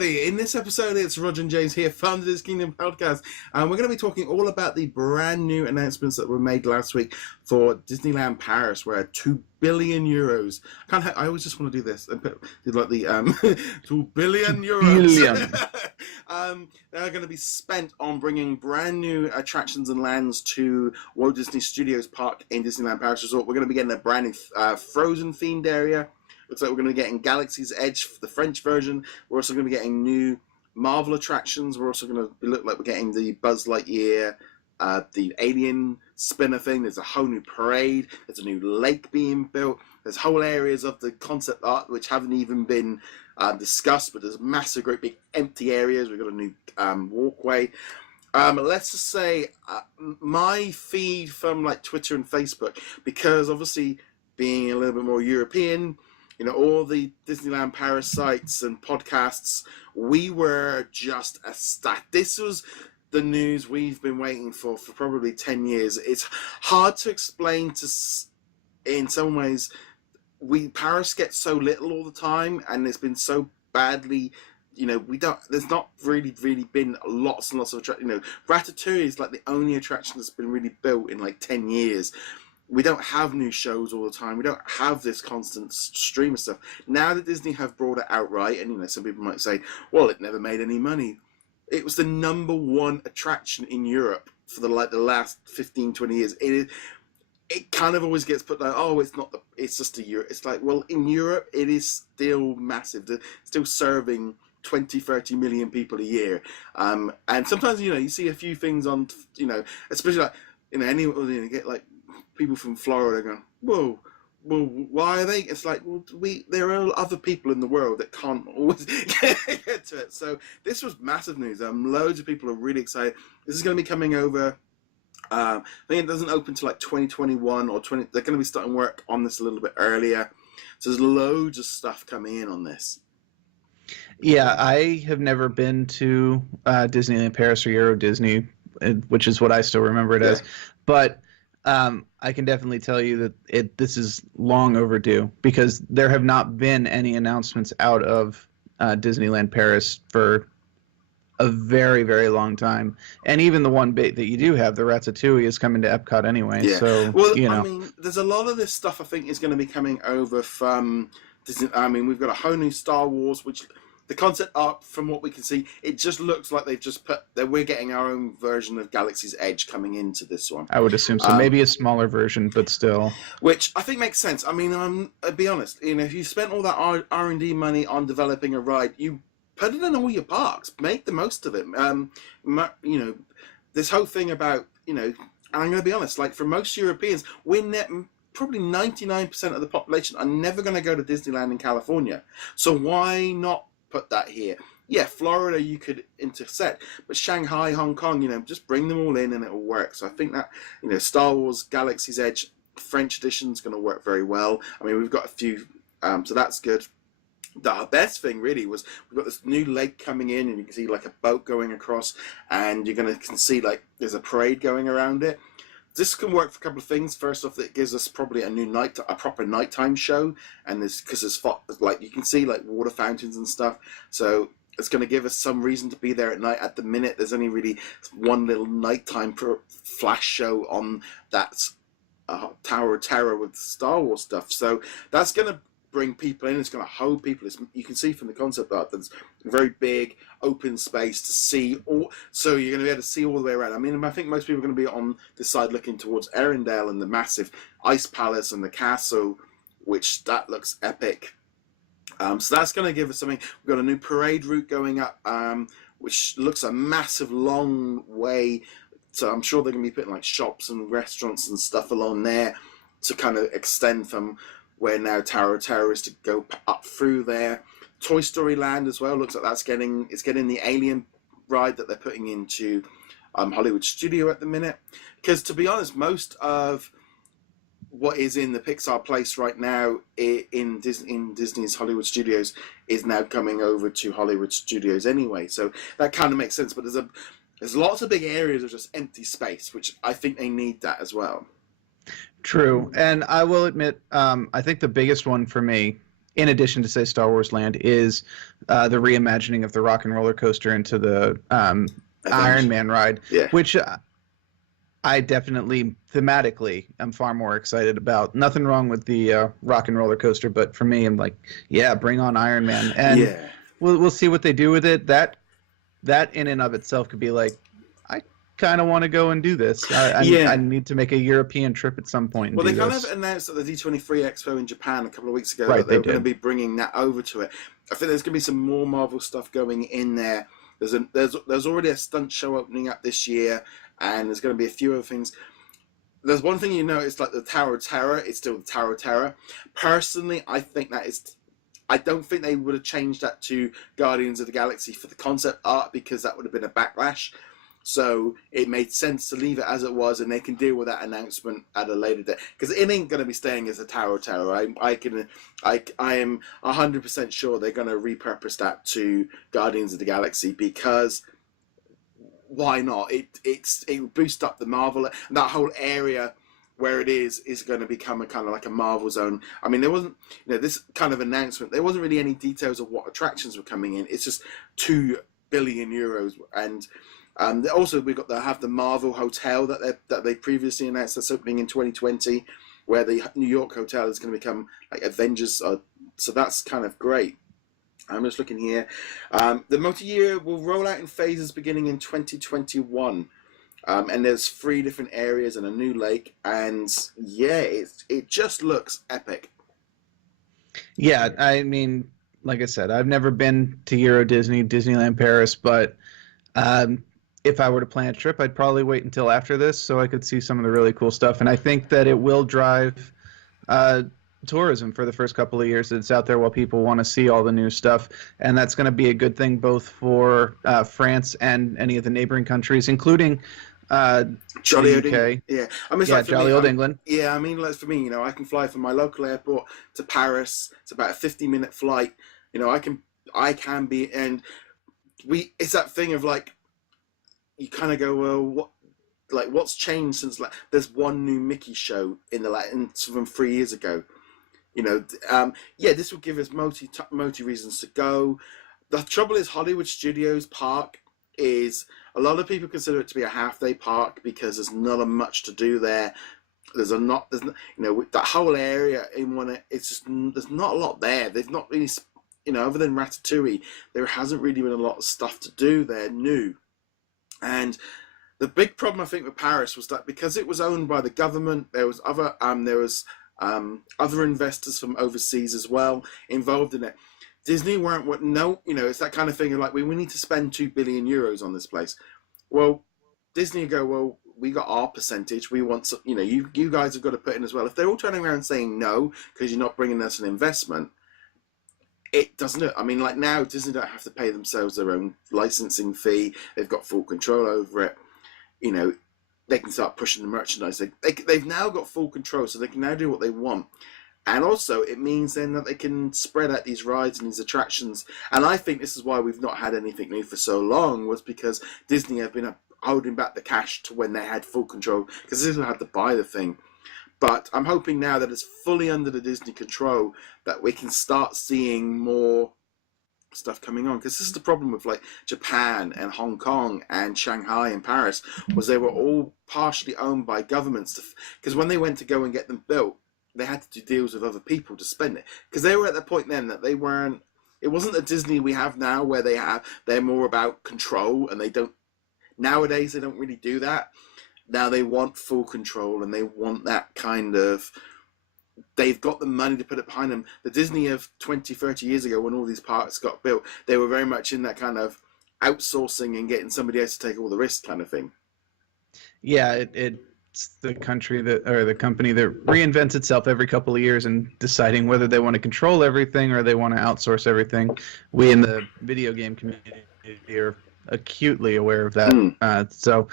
In this episode, it's Roger and James here from the DisKingdom Podcast, and we're going to be talking all about the brand new announcements that were made last week for Disneyland Paris, where €2 billion. I always just want to do this. I did like the €2 billion. They're going to be spent on bringing brand new attractions and lands to Walt Disney Studios Park in Disneyland Paris Resort. We're going to be getting a brand new Frozen themed area. Looks like we're going to be getting Galaxy's Edge, the French version. We're also going to be getting new Marvel attractions. We're also going to look like we're getting the Buzz Lightyear, the Alien spinner thing. There's a whole new parade. There's a new lake being built. There's whole areas of the concept art which haven't even been discussed, but there's massive, great big empty areas. We've got a new walkway. Let's just say my feed from like Twitter and Facebook, because obviously being a little bit more European, you know, all the Disneyland Paris sites and podcasts, we were just ecstatic. This was the news we've been waiting for probably 10 years. It's hard to explain in some ways. Paris gets so little all the time, and it's been so badly, you know, there's not really been lots and lots of attractions. You know, Ratatouille is like the only attraction that's been really built in like 10 years. We don't have new shows all the time. We don't have this constant stream of stuff. Now that Disney have brought it outright, and you know, some people might say, well, it never made any money. It was the #1 attraction in Europe for the last 15, 20 years. It kind of always gets put like, oh, it's just a Europe. It's like, well, in Europe, it is still massive. They're still serving 20, 30 million people a year. And sometimes, you know, you see a few things on, you know, especially like, you know, you get like, people from Florida going, whoa, well, why are they? It's like, well, there are other people in the world that can't always get to it. So this was massive news. Loads of people are really excited. This is going to be coming over. I think it doesn't open till like 2021 or 20. They're going to be starting work on this a little bit earlier. So there's loads of stuff coming in on this. Yeah, I have never been to Disneyland Paris or Euro Disney, which is what I still remember it as. But I can definitely tell you that this is long overdue, because there have not been any announcements out of Disneyland Paris for a very, very long time. And even the one bit that you do have, the Ratatouille, is coming to Epcot anyway. Yeah. So, well, you know. I mean, there's a lot of this stuff I think is going to be coming over from Disney. I mean, we've got a whole new Star Wars, which the concept art, from what we can see, it just looks like they've just put that we're getting our own version of Galaxy's Edge coming into this one. I would assume so. Maybe a smaller version, but still. Which I think makes sense. I mean, I'll be honest. You know, if you spent all that R&D money on developing a ride, you put it in all your parks. Make the most of it. You know, this whole thing about, you know, and I'm going to be honest. Like, for most Europeans, probably 99% of the population are never going to go to Disneyland in California. So why not put that here? Yeah, Florida you could intersect, but Shanghai, Hong Kong, you know, just bring them all in and it'll work. So I think that, you know, Star Wars Galaxy's Edge French edition is going to work very well. I mean, we've got a few, so that's good. The best thing really was we've got this new lake coming in, and you can see like a boat going across, and you're can see like there's a parade going around it. This can work for a couple of things. First off, it gives us probably a proper nighttime show, and because there's like you can see like water fountains and stuff, so it's going to give us some reason to be there at night. At the minute, there's only really one little nighttime flash show on that Tower of Terror with Star Wars stuff. So that's going to bring people in. It's going to hold people. You can see from the concept art that it's a very big open space to see all. So you're going to be able to see all the way around. I mean, I think most people are going to be on this side looking towards Arendelle and the massive ice palace and the castle, which that looks epic. So that's going to give us something. We've got a new parade route going up, which looks a massive long way. So I'm sure they're going to be putting like shops and restaurants and stuff along there to kind of extend from where now Tower of Terror is to go up through there. Toy Story Land as well looks like it's getting the Alien ride that they're putting into Hollywood Studio at the minute. Because to be honest, most of what is in the Pixar place right now in Disney's Hollywood Studios is now coming over to Hollywood Studios anyway. So that kind of makes sense. But there's lots of big areas of just empty space, which I think they need that as well. True. And I will admit, I think the biggest one for me in addition to say Star Wars Land, is the reimagining of the Rock and Roller Coaster into the Iron Man ride, which I definitely thematically am far more excited about. Nothing wrong with the Rock and Roller Coaster, but for me, I'm like, yeah, bring on Iron Man, and we'll see what they do with it. That in and of itself could be like, I kind of want to go and do this. I need to make a European trip at some point. Well, they kind of announced at the D23 Expo in Japan a couple of weeks ago right, that they were going to be bringing that over to it. I think there's going to be some more Marvel stuff going in there. There's already a stunt show opening up this year, and there's going to be a few other things. There's one thing you notice, like the Tower of Terror. It's still the Tower of Terror. Personally, I think that is. I don't think they would have changed that to Guardians of the Galaxy for the concept art, because that would have been a backlash. So it made sense to leave it as it was, and they can deal with that announcement at a later date, because it ain't going to be staying as a Tower of Terror. I am 100% sure they're going to repurpose that to Guardians of the Galaxy, because why not? It boosts up the Marvel, and that whole area where it is going to become a kind of like a Marvel zone. I mean, there wasn't, this kind of announcement, there wasn't really any details of what attractions were coming in. It's just 2 billion euros, and also we have the Marvel Hotel that they previously announced that's opening in 2020, where the New York hotel is going to become like Avengers. So that's kind of great. I'm just looking here. The multi-year will roll out in phases beginning in 2021. And there's 3 different areas and a new lake, and it just looks epic. Yeah, I mean, like I said, I've never been to Euro Disney, Disneyland Paris, but if I were to plan a trip, I'd probably wait until after this so I could see some of the really cool stuff. And I think that it will drive tourism for the first couple of years that it's out there while people want to see all the new stuff. And that's going to be a good thing both for France and any of the neighboring countries, including Jolly old England. Yeah, I mean, Jolly old England. Yeah, I mean, like for me, I can fly from my local airport to Paris. It's about a 50-minute flight. I can be, and it's that thing of like, you kind of go, well, what's changed since there's one new Mickey show from 3 years ago. This will give us multi reasons to go. The trouble is Hollywood Studios Park is, a lot of people consider it to be a half-day park because there's not much to do there. That whole area in one, it's just, there's not a lot there. They've not really, other than Ratatouille, there hasn't really been a lot of stuff to do there new. And the big problem I think with Paris was that because it was owned by the government, there was other investors from overseas as well involved in it. Disney it's that kind of thing of like, we need to spend 2 billion euros on this place. Well, Disney go, well, we got our percentage. We want some, you guys have got to put in as well. If they're all turning around saying no because you're not bringing us an investment, it doesn't. I mean, like now Disney don't have to pay themselves their own licensing fee. They've got full control over it. They can start pushing the merchandise. They've now got full control, so they can now do what they want. And also, it means then that they can spread out these rides and these attractions. And I think this is why we've not had anything new for so long, was because Disney have been holding back the cash to when they had full control, because Disney had to buy the thing. But I'm hoping now that it's fully under the Disney control that we can start seeing more stuff coming on, because this is the problem with like Japan and Hong Kong and Shanghai and Paris, was they were all partially owned by governments, because when they went to go and get them built, they had to do deals with other people to spend it, because they were at the point then that they weren't, it wasn't the Disney we have now where they're more about control, and they don't really do that. Now they want full control, and they want that kind of, they've got the money to put it behind them. The Disney of 20, 30 years ago, when all these parks got built, they were very much in that kind of outsourcing and getting somebody else to take all the risk kind of thing. Yeah, it's the company that reinvents itself every couple of years and deciding whether they want to control everything or they want to outsource everything. We in the video game community are acutely aware of that. So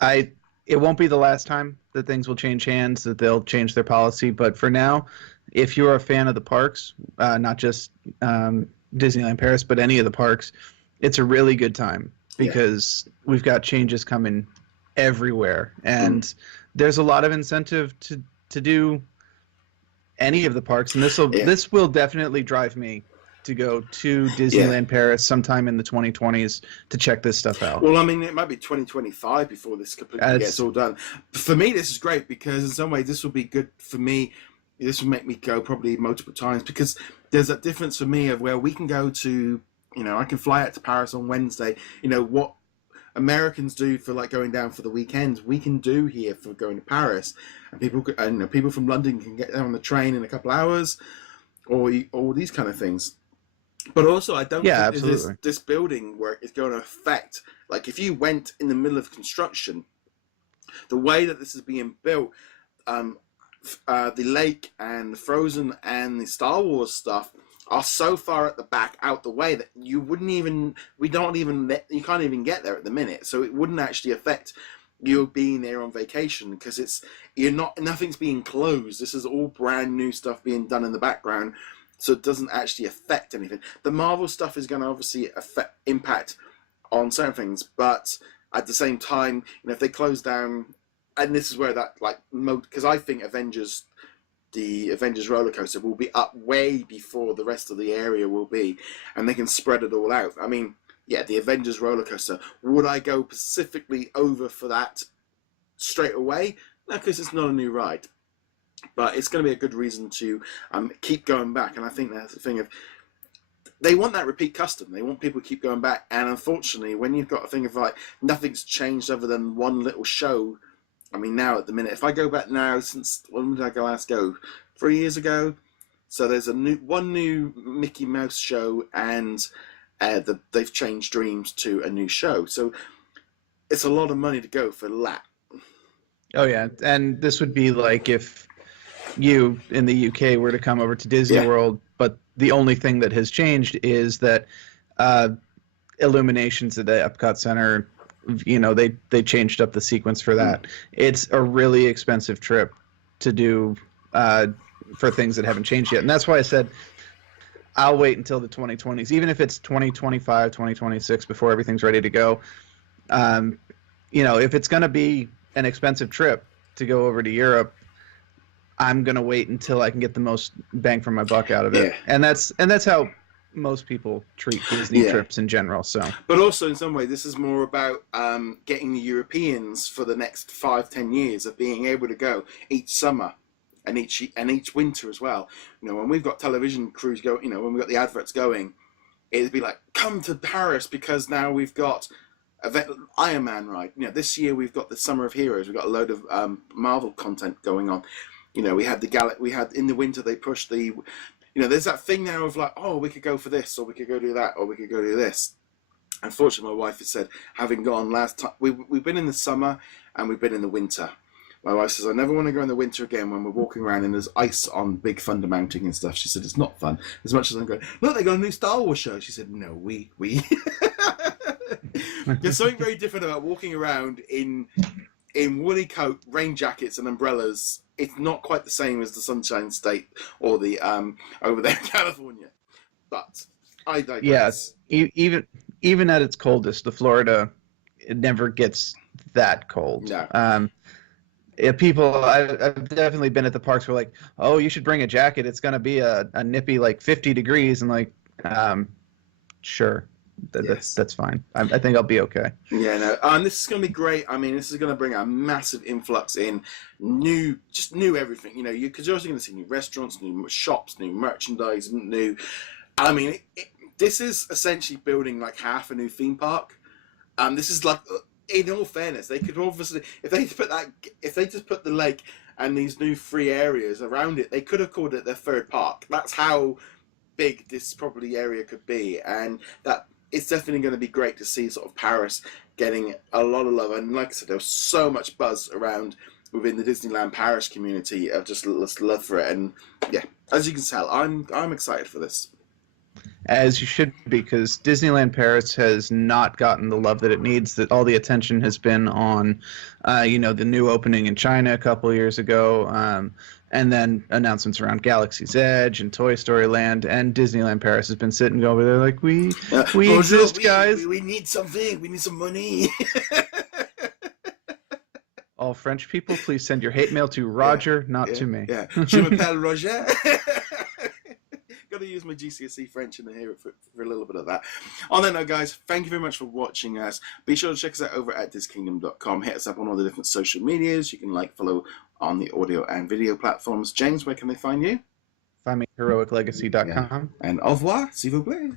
it won't be the last time that things will change hands, that they'll change their policy. But for now, if you're a fan of the parks, not just Disneyland Paris, but any of the parks, it's a really good time because we've got changes coming everywhere. And there's a lot of incentive to do any of the parks, and this will definitely drive me to go to Disneyland Paris sometime in the 2020s to check this stuff out. Well, I mean, it might be 2025 before this completely gets all done. For me, this is great because in some way this will be good for me. This will make me go probably multiple times because there's a difference for me of where we can go to, I can fly out to Paris on Wednesday. What Americans do for like going down for the weekends, we can do here for going to Paris, and people from London can get there on the train in a couple hours, or all these kind of things. But also, I don't think this building work is going to affect, like if you went in the middle of construction, the way that this is being built, the lake and the Frozen and the Star Wars stuff are so far at the back, out the way, that you can't even get there at the minute. So it wouldn't actually affect you being there on vacation because nothing's being closed. This is all brand new stuff being done in the background. So it doesn't actually affect anything. The Marvel stuff is going to obviously impact on certain things, but at the same time, if they close down, and this is where that because I think the Avengers roller coaster will be up way before the rest of the area will be, and they can spread it all out. I mean, the Avengers roller coaster. Would I go specifically over for that straight away? No, because it's not a new ride. But it's going to be a good reason to keep going back. And I think that's the thing of, they want that repeat custom. They want people to keep going back. And unfortunately, when you've got a thing of nothing's changed other than one little show. I mean, now at the minute, if I go back now, since when did I last go? 3 years ago. So there's one new Mickey Mouse show, and they've changed Dreams to a new show. So it's a lot of money to go for that. Oh yeah, and this would be like if you in the UK were to come over to Disney World, but the only thing that has changed is that illuminations at the Epcot Center, they changed up the sequence for that. It's a really expensive trip to do for things that haven't changed yet. And that's why I said I'll wait until the 2020s, even if it's 2025, 2026 before everything's ready to go. If it's going to be an expensive trip to go over to Europe, I'm going to wait until I can get the most bang for my buck out of it. And that's how most people treat Disney trips in general. So, but also in some way, this is more about getting the Europeans for the next 5-10 years of being able to go each summer and each winter as well. When we've got television crews go, when we've got the adverts going, it'd be like, come to Paris because now we've got Iron Man ride. This year we've got the Summer of Heroes. We've got a load of Marvel content going on. We had we had in the winter they pushed the. There's that thing now of like, oh, we could go for this, or we could go do that, or we could go do this. Unfortunately, my wife has said, having gone last time, we've been in the summer and we've been in the winter. My wife says, I never want to go in the winter again when we're walking around and there's ice on Big Thunder Mountain and stuff. She said, it's not fun. As much as I'm going, look, they got a new Star Wars show. She said, no, we. There's something very different about walking around in woolly coat, rain jackets and umbrellas. It's not quite the same as the Sunshine State or the over there in California. But I digress. Yes, even at its coldest, the Florida, it never gets that cold. No. I've definitely been at the parks where like, oh, you should bring a jacket. It's going to be a nippy 50 degrees. And sure. That's fine. I think I'll be okay. Yeah, no. This is going to be great. I mean, this is going to bring a massive influx in new everything. Because you're also going to see new restaurants, new shops, new merchandise, new. I mean, this is essentially building like half a new theme park. This is like, in all fairness, they could obviously, if they just put the lake and these new free areas around it, they could have called it their third park. That's how big this probably area could be, and that. It's definitely going to be great to see sort of Paris getting a lot of love. And like I said, there was so much buzz around within the Disneyland Paris community of just love for it. And yeah, as you can tell, I'm excited for this. As you should be, because Disneyland Paris has not gotten the love that it needs. That all the attention has been on, the new opening in China a couple of years ago, and then announcements around Galaxy's Edge and Toy Story Land, and Disneyland Paris has been sitting over there like, we exist, guys. We need something. We need some money. all French people, please send your hate mail to Roger, not to me. Yeah. Je m'appelle Roger. Got to use my GCSE French in here for a little bit of that. On that note, guys, thank you very much for watching us. Be sure to check us out over at DisKingdom.com. Hit us up on all the different social medias. You can follow on the audio and video platforms. James, where can they find you? Find me at heroiclegacy.com. And au revoir, s'il vous plaît.